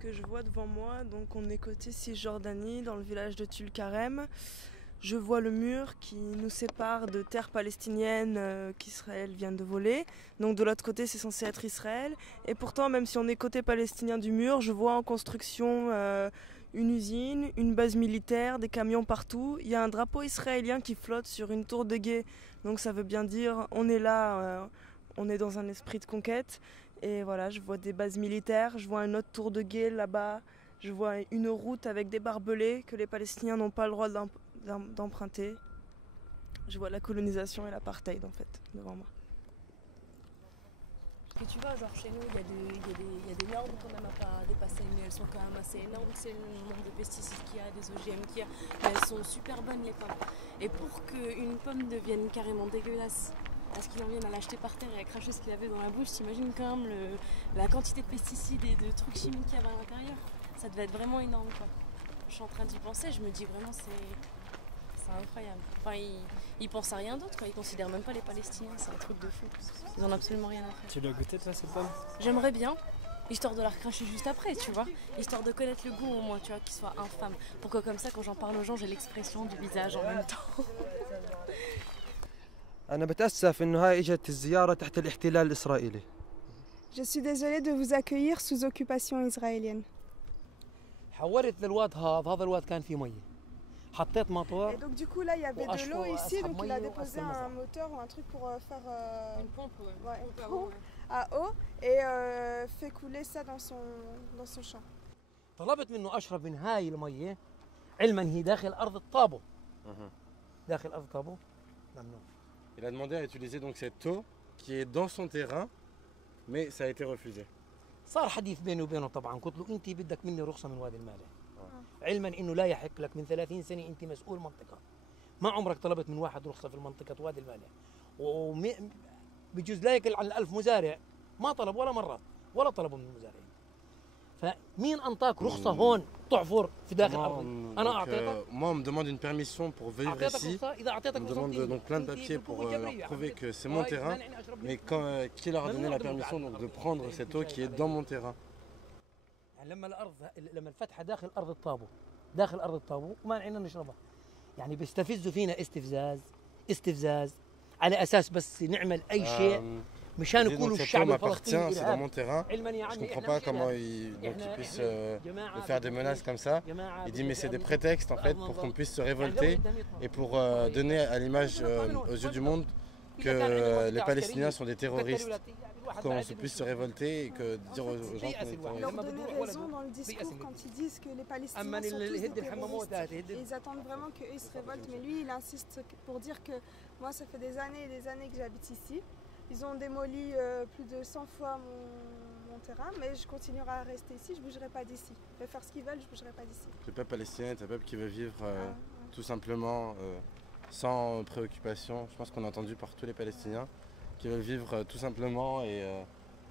Que je vois devant moi, donc on est côté Cisjordanie, dans le village de Tulkarem. Je vois le mur qui nous sépare de terres palestiniennes qu'Israël vient de voler. Donc de l'autre côté, c'est censé être Israël. Et pourtant, même si on est côté palestinien du mur, je vois en construction une usine, une base militaire, des camions partout. Il y a un drapeau israélien qui flotte sur une tour de guet. Donc ça veut bien dire on est là, on est dans un esprit de conquête. Et voilà, je vois des bases militaires, je vois une autre tour de guet là-bas, je vois une route avec des barbelés que les Palestiniens n'ont pas le droit d'emprunter. Je vois la colonisation et l'apartheid en fait devant moi. Et tu vois, genre chez nous, il y a des normes quand même à pas dépasser, mais elles sont quand même assez énormes. C'est le nombre de pesticides qu'il y a, des OGM qu'il y a. Mais elles sont super bonnes les pommes. Et pour qu'une pomme devienne carrément dégueulasse, à ce qu'il en vienne à l'acheter par terre et à cracher ce qu'il avait dans la bouche, t'imagines quand même la quantité de pesticides et de trucs chimiques qu'il y avait à l'intérieur. Ça devait être vraiment énorme quoi. Je suis en train d'y penser, je me dis vraiment c'est incroyable. Enfin, ils pensent à rien d'autre, quoi. Ils considèrent même pas les Palestiniens, c'est un truc de fou. Ils en ont absolument rien à faire. Tu l'as goûté toi cette pomme? J'aimerais bien, histoire de la recracher juste après, tu vois. Histoire de connaître le goût au moins, tu vois, qu'il soit infâme. Pour que comme ça, quand j'en parle aux gens, j'ai l'expression du visage en même temps. أنا بتأسف إنه هاي إجت الزيارة تحت الاحتلال الإسرائيلي. Je suis désolée de vous accueillir sous occupation israélienne. حولت للواد هذا الواد كان فيه ميه حطيت مطور. Et donc du coup là il y avait de l'eau ici, donc il a déposé un moteur ou un truc pour faire Une pompe, ouais, une pompe à eau et fait couler ça dans son champ. طلبت منه اشرب من هاي الميه علما هي داخل ارض الطابو. داخل ارض الطابو ممنوع. Il a demandé à utiliser donc cette eau qui est dans son terrain, mais ça a été refusé. صار حديث بيني وبينه طبعا قلت له انت بدك مني رخصه من وادي المالح. علما انه لا يحق لك من 30 سنه انت مسؤول منطقه. ما عمرك طلبت من واحد رخصه في منطقه وادي المالح. بجوز لا يقل عن 1000 مزارع ما طلب ولا مره ولا طلبوا من المزارعين. فمين انطاك رخصه هون تعفر في داخل ارضي؟ انا اعطيتك. Moi on me demande une permission pour vivre ici. On me demande donc plein de papiers pour leur prouver que c'est mon terrain. Mais qui leur a donné la permission donc, de prendre cette eau qui est dans mon terrain? لما الفتحه داخل ارض الطابو داخل ارض الطابو وما نعينا نشربها. يعني بيستفزوا فينا استفزاز على اساس بس نعمل اي شيء مشان يكونوا الشعب الفلسطيني c'est dans mon terrain. Je comprends pas comment ils puissent me faire des menaces comme ça. Il dit mais c'est des prétextes en fait pour qu'on puisse se révolter et pour donner à l'image aux yeux du monde que les Palestiniens sont des terroristes. Pour qu'on puisse se révolter et que dire aux gens qu'on est terroristes. Leur donner raison dans le discours quand ils disent que les Palestiniens sont tous des terroristes. Et ils attendent vraiment qu'eux ils se révoltent. Mais lui il insiste pour dire que moi ça fait des années et des années que j'habite ici. Ils ont démoli plus de 100 fois mon terrain, mais je continuerai à rester ici, je ne bougerai pas d'ici. Je vais faire ce qu'ils veulent, je ne bougerai pas d'ici. Le peuple palestinien est un peuple qui veut vivre tout simplement sans préoccupation. Je pense qu'on a entendu par tous les Palestiniens qui veulent vivre tout simplement et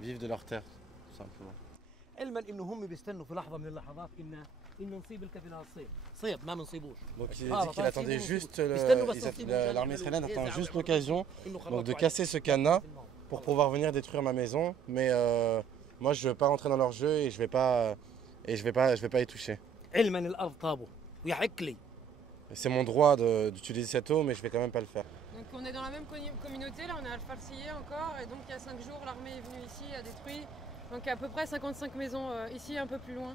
vivre de leur terre, tout simplement. علما انه هم بيستنوا في لحظه من اللحظات ان نصيب الكفن الصيد صيد ما بنصيبوش. Donc il dit qu'il attendait juste l'armée israélienne attend juste l'occasion donc de casser ce cadenas pour pouvoir venir détruire ma maison, mais moi je veux pas rentrer dans leur jeu et je vais pas y toucher. علما الارض طابو ويحق لي. C'est mon droit d'utiliser cette eau, mais je vais quand même pas le faire. Donc on est dans la même communauté, là on est à Al-Farsiyeh encore, et donc il y a 5 jours l'armée est venue ici, a détruit donc à peu près 55 maisons ici un peu plus loin.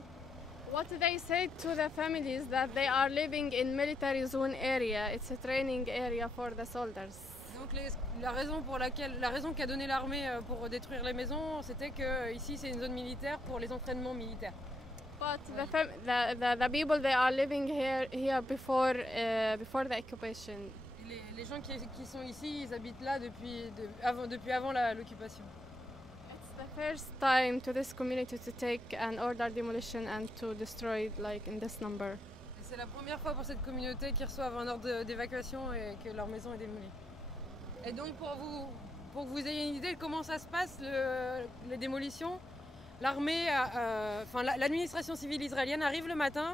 What they say to the families that they are living in military zone area, it's a training area for the soldiers. Donc la raison qu'a donnée l'armée pour détruire les maisons, c'était que ici c'est une zone militaire pour les entraînements militaires. But the people they are living here before the occupation. Les gens qui sont ici, ils habitent là depuis avant l'occupation. It's the first time to this community to take an order demolition and to destroy it like in this number. C'est la première fois pour cette communauté qu'ils reçoivent un ordre d'évacuation et que leur maison est démolie. Et donc pour que vous ayez une idée de comment ça se passe, les démolitions, l'armée, l'administration civile israélienne arrive le matin,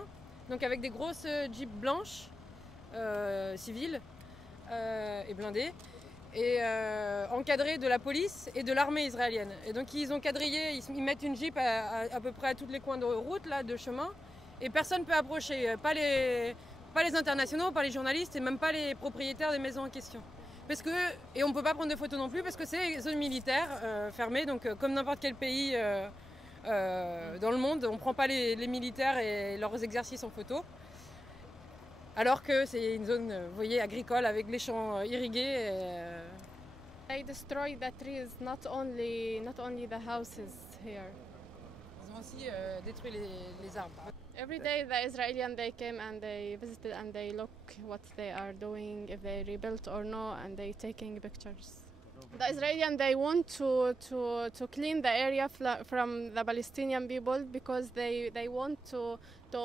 donc avec des grosses jeeps blanches civiles et blindées, et encadrés de la police et de l'armée israélienne. Et donc ils ont quadrillé, ils mettent une jeep à peu près à tous les coins de route, là, de chemin, et personne ne peut approcher, pas les internationaux, pas les journalistes et même pas les propriétaires des maisons en question. Parce que, et on ne peut pas prendre de photos non plus parce que c'est zone militaire fermée, donc comme n'importe quel pays dans le monde, on ne prend pas les militaires et leurs exercices en photo. Alors que c'est une zone, vous voyez, agricole avec les champs irrigués. They destroy the trees, not only the houses here. Ils ont aussi détruit les arbres. Every day the Israelis they came and they visited and they look what they are doing, if they rebuilt or no, and they taking pictures. The Israelis they want to clean the area from the Palestinian people because they want to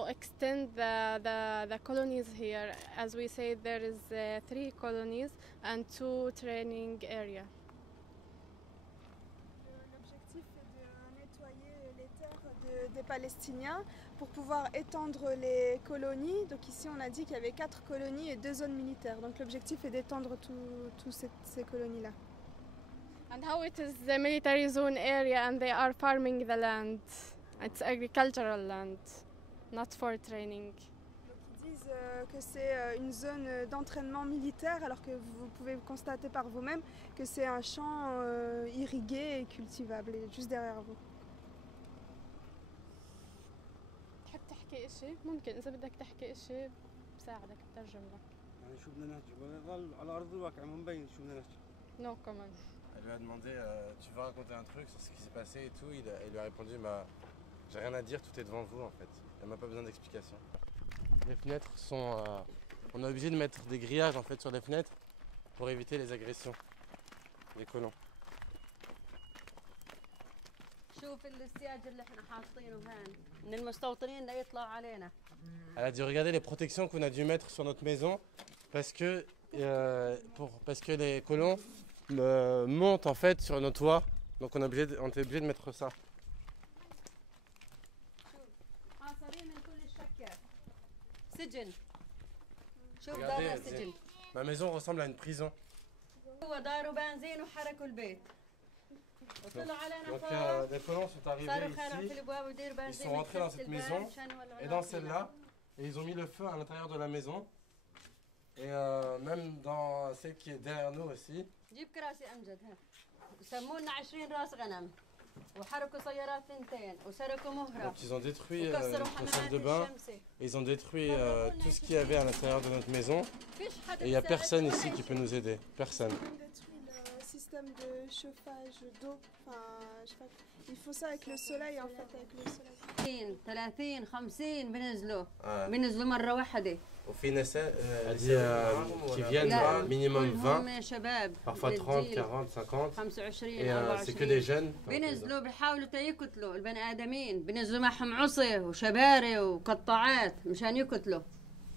extend the colonies here. As we say, there is 3 colonies and 2 training areas. L'objectif est de nettoyer les terres des Palestiniens pour pouvoir étendre les colonies. Donc ici on a dit qu'il y avait 4 colonies et 2 zones militaires. Donc l'objectif est d'étendre toutes ces colonies-là. And how it is the military zone area and they are farming the land. It's agricultural land, not for training. Donc ils disent que c'est une zone d'entraînement militaire alors que vous pouvez constater par vous-même que c'est un champ irrigué et cultivable juste derrière vous. تحب تحكي إشي؟ ممكن إذا بدك تحكي إشي بساعدك بترجم لك. يعني شو بدنا نحكي؟ ونظل على أرض الواقع ما مبين شو بدنا نحكي. No comment. Elle lui a demandé tu vas raconter un truc sur ce qui s'est passé et tout. Il lui a répondu j'ai rien à dire, tout est devant vous en fait. Elle m'a pas besoin d'explication. Les fenêtres sont. On est obligé de mettre des grillages en fait sur les fenêtres pour éviter les agressions des colons. Elle a dit regardez les protections qu'on a dû mettre sur notre maison parce que les colons montent en fait sur nos toits, donc on est obligé de mettre ça. Regardez, ma maison ressemble à une prison. Donc des colons sont arrivés ici, ils sont rentrés dans cette maison et dans celle-là, et ils ont mis le feu à l'intérieur de la maison. Et même dans celle qui est derrière nous aussi. Donc ils ont détruit la salle de bain, ils ont détruit tout ce qu'il y avait à l'intérieur de notre maison. Et il n'y a personne ici qui peut nous aider, personne. Ils ont détruit le système de chauffage d'eau, enfin, je sais pas, il faut ça avec le soleil en fait, avec le soleil. Au final, elle dit qu'ils viennent minimum 20, parfois 30, 40, 50, et c'est que des jeunes.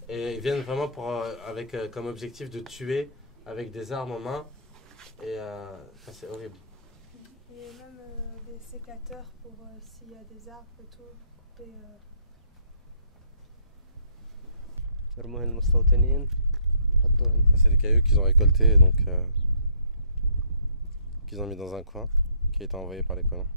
Et ils viennent vraiment avec comme objectif de tuer avec des armes en main, et c'est horrible. Et même des sécateurs pour s'il y a des arbres et tout, couper. C'est des cailloux qu'ils ont récoltés, donc qu'ils ont mis dans un coin, qui a été envoyé par les colons.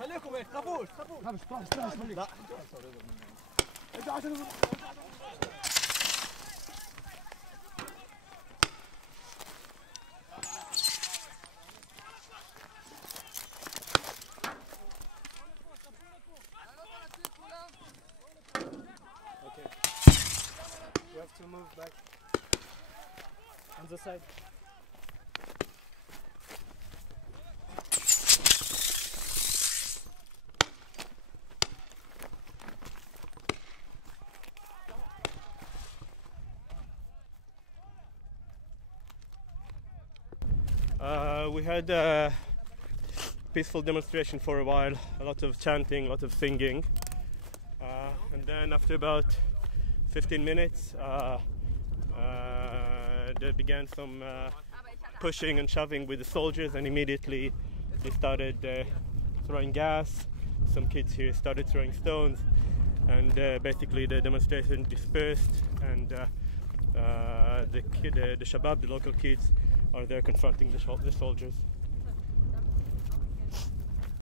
خليكم هيك تخافوش have to move back on the side. We had a peaceful demonstration for a while, a lot of chanting, a lot of singing, and then after about 15 minutes there began some pushing and shoving with the soldiers, and immediately they started throwing gas. Some kids here started throwing stones, and basically the demonstration dispersed, and the Shabab, the local kids, are there confronting the soldiers.